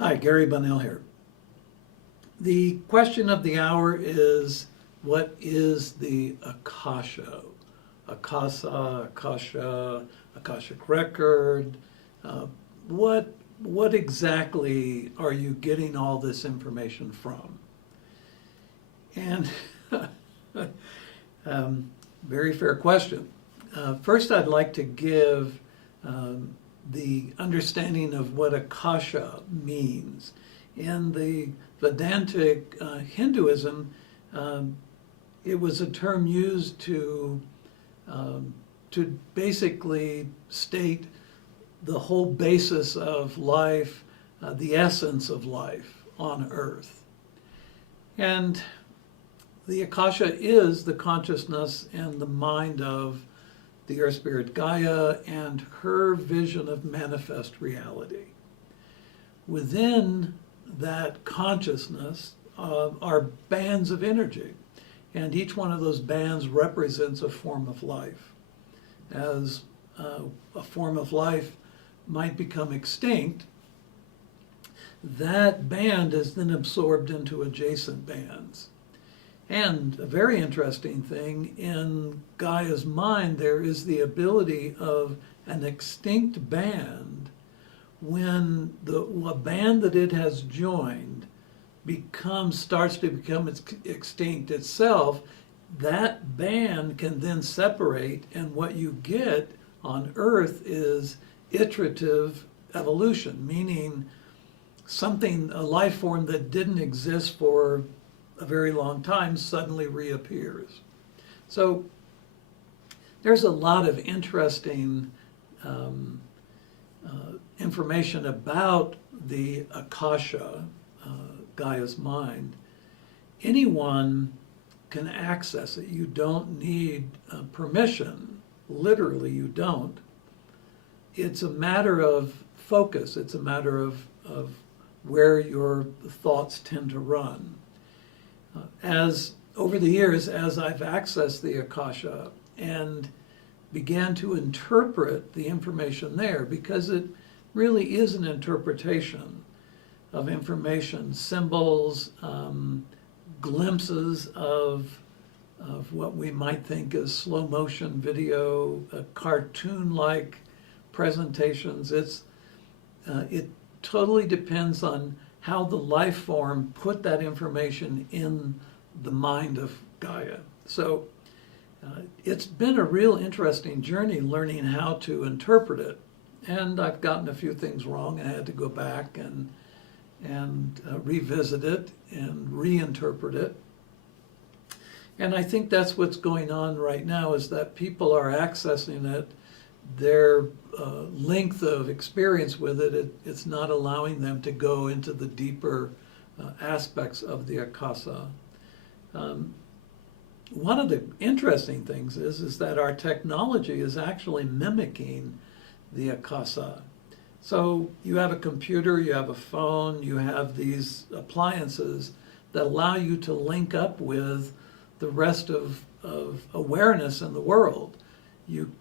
Hi, Gary Bonnell here. The question of the hour is, what is the Akasha? Akasha, Akashic Record. What exactly are you getting all this information from? And very fair question. First, I'd like to give the understanding of what Akasha means. In the Vedantic Hinduism, it was a term used to basically state the whole basis of life, the essence of life on Earth. And the Akasha is the consciousness and the mind of the Earth Spirit Gaia and her vision of manifest reality. Within that consciousness are bands of energy, and each one of those bands represents a form of life. As a form of life might become extinct, that band is then absorbed into adjacent bands. And a very interesting thing, in Gaia's mind, there is the ability of an extinct band, when a band that it has joined starts to become extinct itself, that band can then separate, and what you get on Earth is iterative evolution, meaning a life form that didn't exist for a very long time suddenly reappears. So there's a lot of interesting information about the Akasha, Gaia's mind. Anyone can access it. You don't need permission. Literally, you don't. It's a matter of focus. It's a matter of where your thoughts tend to run. As over the years, as I've accessed the Akasha and began to interpret the information there, because it really is an interpretation of information, symbols, glimpses of what we might think is slow motion video, cartoon-like presentations. It totally depends on how the life form put that information in the mind of Gaia. So it's been a real interesting journey learning how to interpret it. And I've gotten a few things wrong. I had to go back and revisit it and reinterpret it. And I think that's what's going on right now, is that people are accessing it. Their length of experience with it, it's not allowing them to go into the deeper aspects of the Akasha. One of the interesting things is that our technology is actually mimicking the Akasha. So you have a computer, you have a phone, you have these appliances that allow you to link up with the rest of awareness in the world.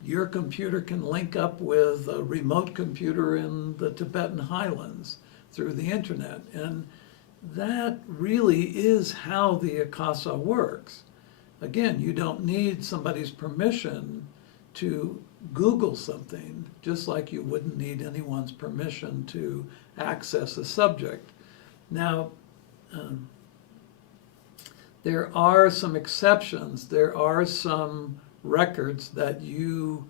Your computer can link up with a remote computer in the Tibetan highlands through the internet. And that really is how the Akasha works. Again, you don't need somebody's permission to Google something, just like you wouldn't need anyone's permission to access a subject. Now, there are some exceptions. There are some records that you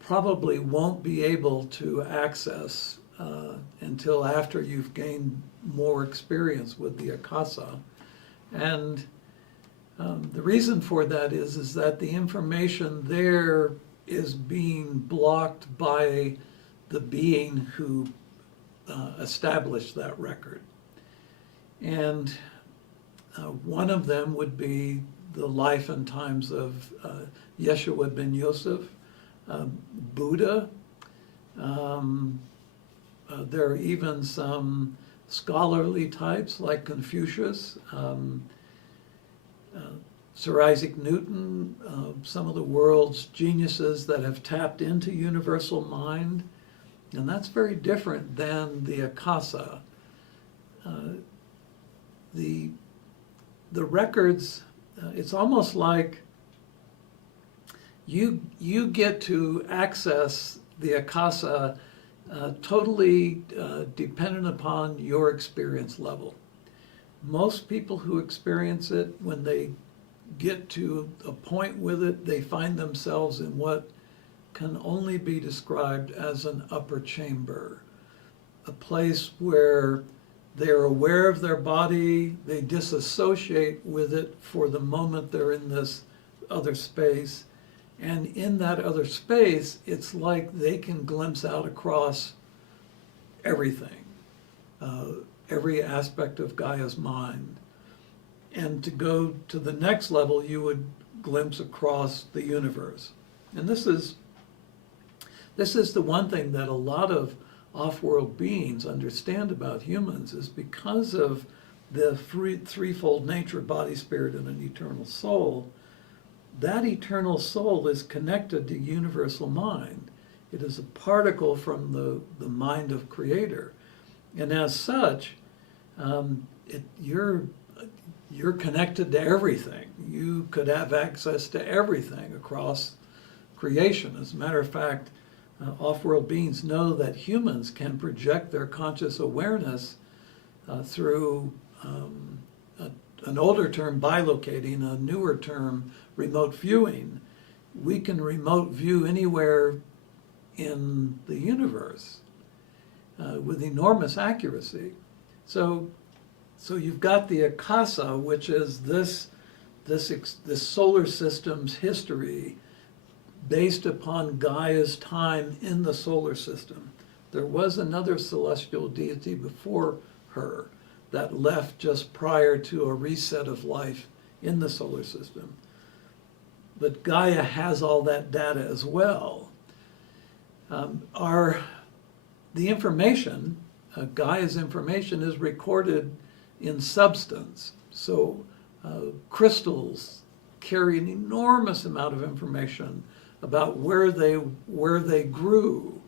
probably won't be able to access until after you've gained more experience with the Akasha. And the reason for that is that the information there is being blocked by the being who established that record. And one of them would be the life and times of Yeshua ben Yosef, Buddha. There are even some scholarly types like Confucius, Sir Isaac Newton, some of the world's geniuses that have tapped into universal mind. And that's very different than the Akasha. the records, it's almost like you get to access the Akasha totally dependent upon your experience level. Most people who experience it, when they get to a point with it, they find themselves in what can only be described as an upper chamber, a place where they're aware of their body, they disassociate with it for the moment they're in this other space, and in that other space, it's like they can glimpse out across everything, every aspect of Gaia's mind. And to go to the next level, you would glimpse across the universe. And this is the one thing that a lot of off-world beings understand about humans, is because of the threefold nature of body, spirit, and an eternal soul. That eternal soul is connected to universal mind. It is a particle from the mind of Creator. And as such, you're connected to everything. You could have access to everything across creation. As a matter of fact, off-world beings know that humans can project their conscious awareness through an older term, bilocating, a newer term, remote viewing. We can remote view anywhere in the universe with enormous accuracy. So you've got the Akasha, which is this solar system's history based upon Gaia's time in the solar system. There was another celestial deity before her that left just prior to a reset of life in the solar system. But Gaia has all that data as well. The information, Gaia's information, is recorded in substance. So crystals carry an enormous amount of information about where they grew,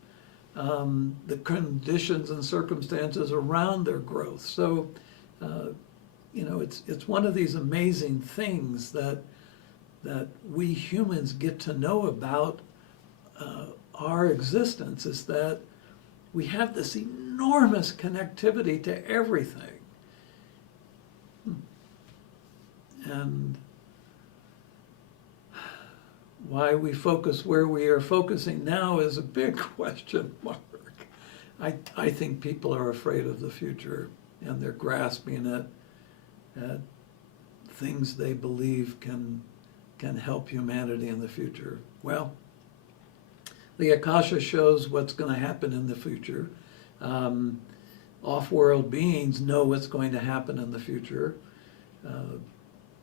the conditions and circumstances around their growth. So, it's one of these amazing things that we humans get to know about our existence, is that we have this enormous connectivity to everything. And why we focus where we are focusing now is a big question mark. I think people are afraid of the future, and they're grasping at things they believe can help humanity in the future. Well, the Akasha shows what's going to happen in the future. Off-world beings know what's going to happen in the future.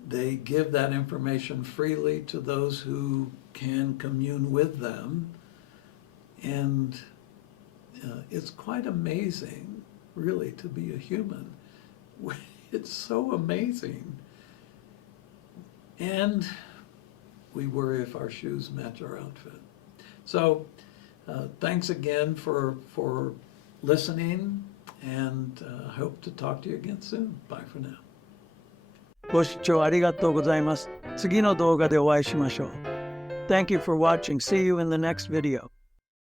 They give that information freely to those who can commune with them. And it's quite amazing, really, to be a human. It's so amazing. And we worry if our shoes match our outfit. So thanks again for listening, and hope to talk to you again soon. Bye for now. ご視聴ありがとうございます。次の動画でお会いしましょう。Thank you for watching. See you in the next video.